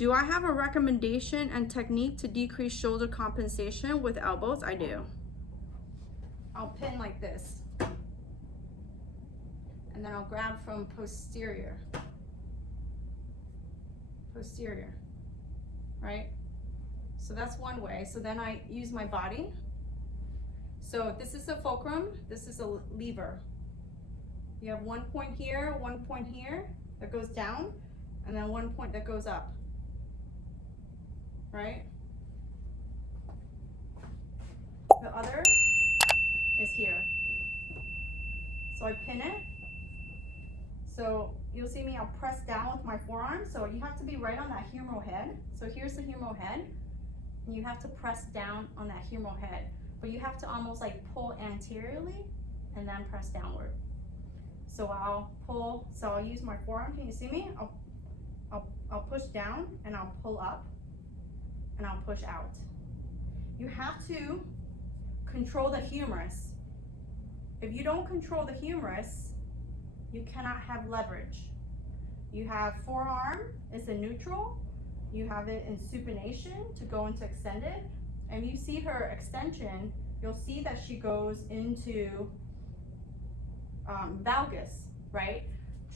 Do I have a recommendation and technique to decrease shoulder compensation with elbows? I do. I'll pin like this. And then I'll grab from posterior, right? So that's one way. So then I use my body. So this is a fulcrum, this is a lever. You have 1 point here, 1 point here that goes down, and then 1 point that goes up, right? The other is here. So I pin it. So you'll see me, I'll press down with my forearm. So you have to be right on that humeral head. So here's the humeral head. And you have to press down on that humeral head. But you have to almost like pull anteriorly and then press downward. So I'll pull, so I'll use my forearm. Can you see me? I'll push down and I'll pull up and I'll push out. You have to control the humerus. If you don't control the humerus, you cannot have leverage. You have forearm is in neutral. You have it in supination to go into extended. And you see her extension, you'll see that she goes into valgus, right?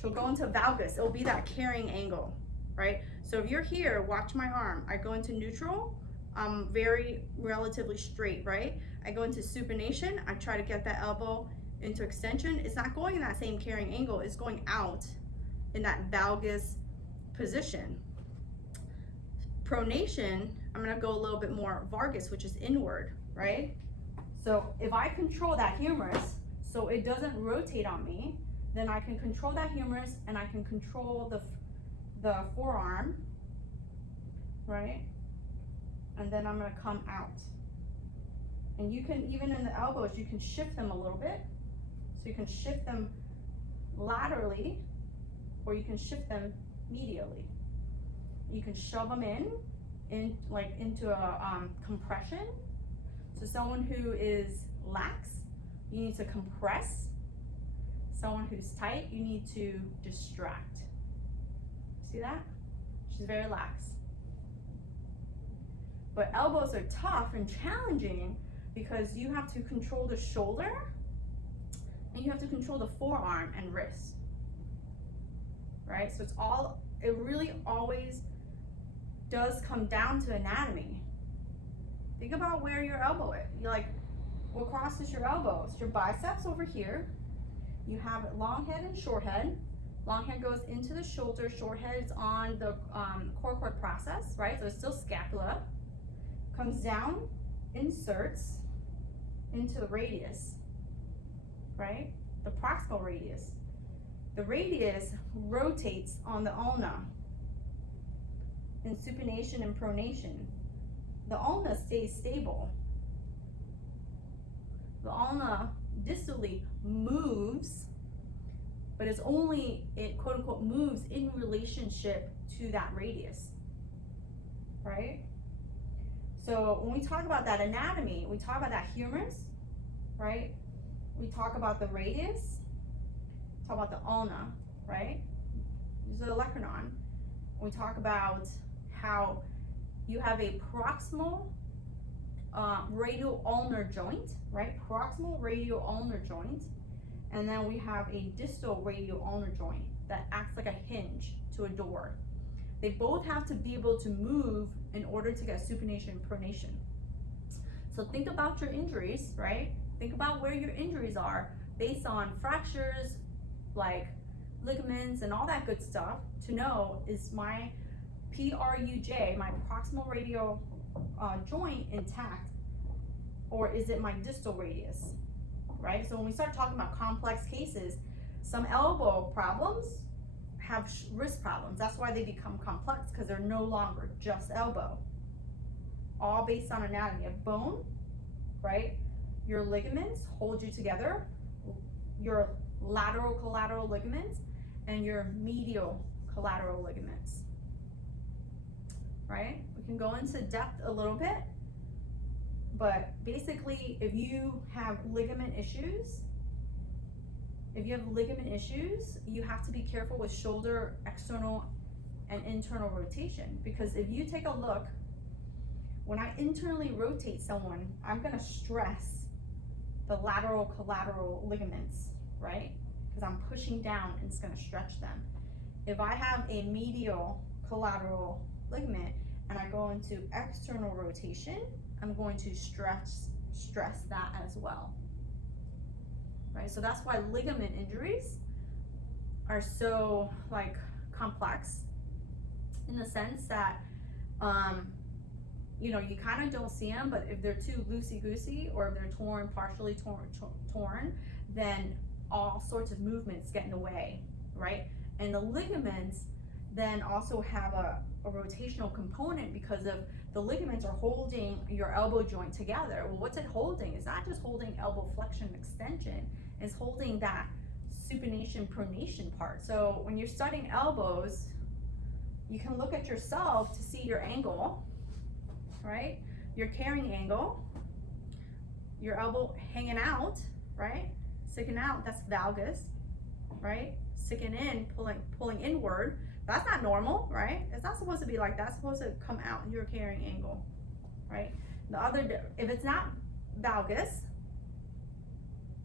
She'll go into valgus. It'll be that carrying angle, right? So if you're here, watch my arm. I go into neutral. I'm very relatively straight, right? I go into supination. I try to get that elbow into extension. It's not going in that same carrying angle. It's going out in that valgus position. Pronation, I'm gonna go a little bit more vargus, which is inward, right? So if I control that humerus so it doesn't rotate on me, then I can control that humerus and I can control the forearm, right? And then I'm gonna come out. And you can, even in the elbows, you can shift them a little bit. So you can shift them laterally or you can shift them medially. You can shove them in like into a compression. So someone who is lax, you need to compress. Someone who's tight, you need to distract. See that? She's very lax. But elbows are tough and challenging because you have to control the shoulder and you have to control the forearm and wrist, right? So it really always does come down to anatomy. Think about where your elbow is. You're like, what crosses your elbow? It's your biceps over here. You have long head and short head. Long head goes into the shoulder, short head is on the coracoid process, right? So it's still scapula. Comes down, inserts into the radius, right? The proximal radius. The radius rotates on the ulna in supination and pronation. The ulna stays stable. The ulna distally moves, but it's only, it quote unquote moves in relationship to that radius, right? So when we talk about that anatomy, we talk about that humerus, right? We talk about the radius, talk about the ulna, right? This is the olecranon. We talk about how you have a proximal radial ulnar joint, right? Proximal radial ulnar joint. And then we have a distal radial ulnar joint that acts like a hinge to a door. They both have to be able to move in order to get supination and pronation. So think about your injuries, right? Think about where your injuries are based on fractures, like ligaments and all that good stuff, to know, is my PRUJ, my proximal radial joint, intact, or is it my distal radius, right? So when we start talking about complex cases, some elbow problems have wrist problems. That's why they become complex, because they're no longer just elbow. All based on anatomy of bone, right? Your ligaments hold you together, your lateral collateral ligaments and your medial collateral ligaments, right? We can go into depth a little bit, but basically if you have ligament issues, you have to be careful with shoulder external and internal rotation. Because if you take a look, when I internally rotate someone, I'm gonna stress the lateral collateral ligaments, right? Because I'm pushing down and it's gonna stretch them. If I have a medial collateral ligament and I go into external rotation, I'm going to stress that as well, right? So that's why ligament injuries are so like complex, in the sense that you know, you kind of don't see them, but if they're too loosey-goosey or if they're torn, partially torn, then all sorts of movements get in the way, right? And the ligaments then also have a rotational component, because of the ligaments are holding your elbow joint together. Well, what's it holding? It's not just holding elbow flexion and extension, it's holding that supination pronation part. So when you're studying elbows, you can look at yourself to see your angle, right? Your carrying angle, your elbow hanging out, right? Sticking out, that's valgus, right? Sticking in, pulling inward. That's not normal, right? It's not supposed to be like that. It's supposed to come out in your carrying angle, right? The other, if it's not valgus,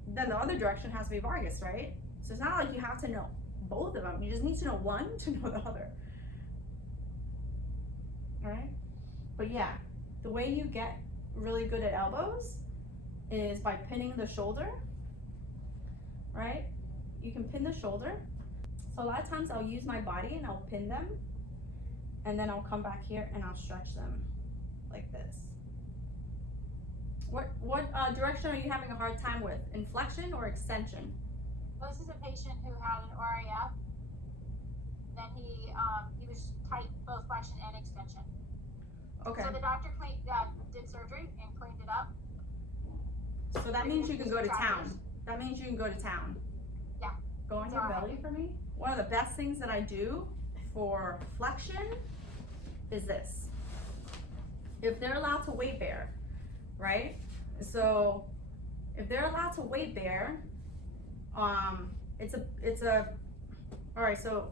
then the other direction has to be vargus, right? So it's not like you have to know both of them. You just need to know one to know the other, all right? But yeah, the way you get really good at elbows is by pinning the shoulder, right? You can pin the shoulder. So a lot of times I'll use my body and I'll pin them, and then I'll come back here and I'll stretch them like this. What direction are you having a hard time with? Inflection or extension? Well, this is a patient who had an RAF. Then he was tight both flexion and extension. Okay. So the doctor did surgery and cleaned it up. So that means you can go to town. That means you can go to town. Yeah. Go on your belly for me. One of the best things that I do for flexion is this. If they're allowed to weight bear, right? So if they're allowed to weight bear, it's a all right. So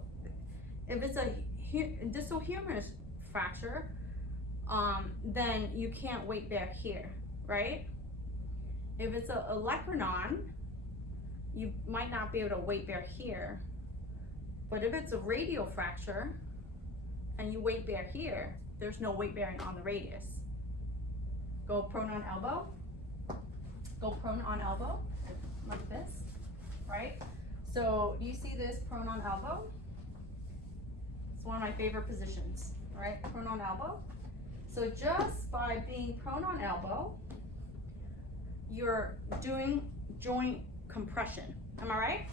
if it's a distal humerus fracture, then you can't weight bear here, right? If it's a olecranon, you might not be able to weight bear here. But if it's a radial fracture and you weight bear here, there's no weight bearing on the radius. Go prone on elbow. Go prone on elbow, like this, right? So do you see this prone on elbow? It's one of my favorite positions, right? Prone on elbow. So just by being prone on elbow, you're doing joint compression. Am I right?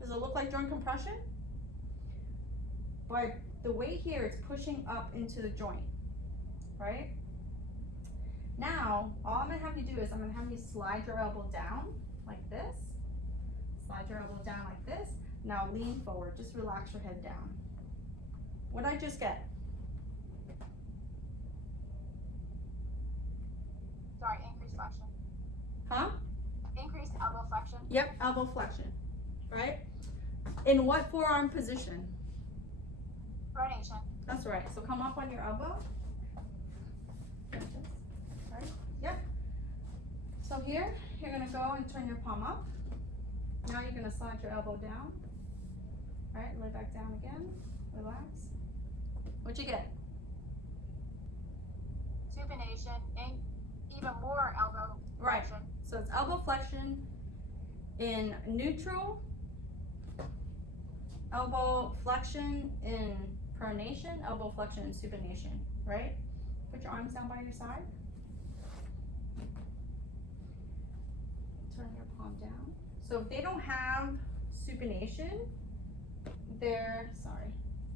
Does it look like joint compression? By the weight here, it's pushing up into the joint, right? Now, all I'm gonna have you do is I'm gonna have you slide your elbow down like this. Slide your elbow down like this. Now lean forward, just relax your head down. What did I just get? Sorry, increased flexion. Huh? Increased elbow flexion. Yep, elbow flexion, right? In what forearm position? Pronation. That's right, so come up on your elbow. Right? Yep. So here, you're gonna go and turn your palm up. Now you're gonna slide your elbow down. All right, lay back down again, relax. What'd you get? Supination and even more elbow Right. flexion. So it's elbow flexion in neutral, elbow flexion in pronation, elbow flexion in supination, right? Put your arms down by your side. Turn your palm down. So if they don't have supination,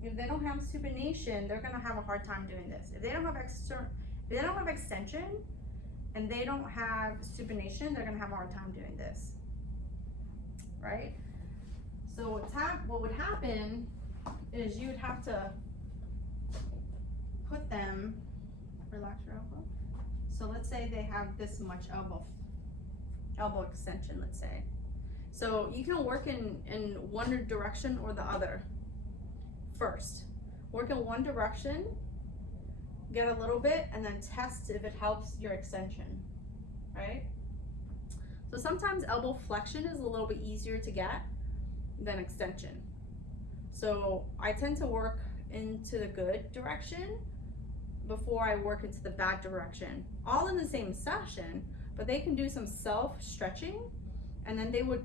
if they don't have supination, they're gonna have a hard time doing this. If they don't have extension and they don't have supination, they're gonna have a hard time doing this, right? So what would happen is you would have to put them, relax your elbow. So let's say they have this much elbow extension, let's say. So you can work in one direction or the other, first. Work in one direction, get a little bit, and then test if it helps your extension, right? So sometimes elbow flexion is a little bit easier to get than extension. So I tend to work into the good direction before I work into the bad direction, all in the same session, but they can do some self stretching, and then they would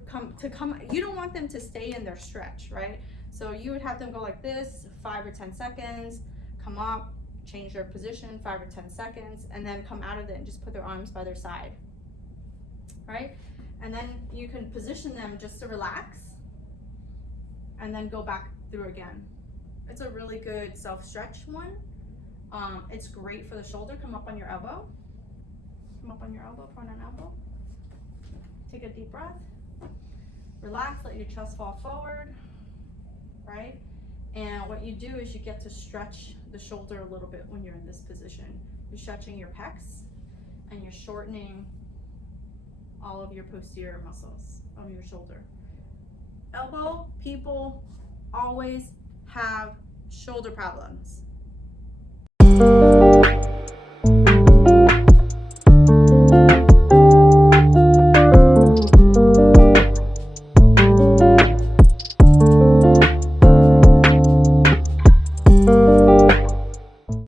you don't want them to stay in their stretch, right? So you would have them go like this, 5 or 10 seconds, come up, change their position, 5 or 10 seconds, and then come out of it and just put their arms by their side, right? And then you can position them just to relax, and then go back through again. It's a really good self-stretch one. It's great for the shoulder. Come up on your elbow. Come up on your elbow, front and elbow. Take a deep breath. Relax, let your chest fall forward, right? And what you do is you get to stretch the shoulder a little bit when you're in this position. You're stretching your pecs, and you're shortening all of your posterior muscles of your shoulder. Elbow people always have shoulder problems.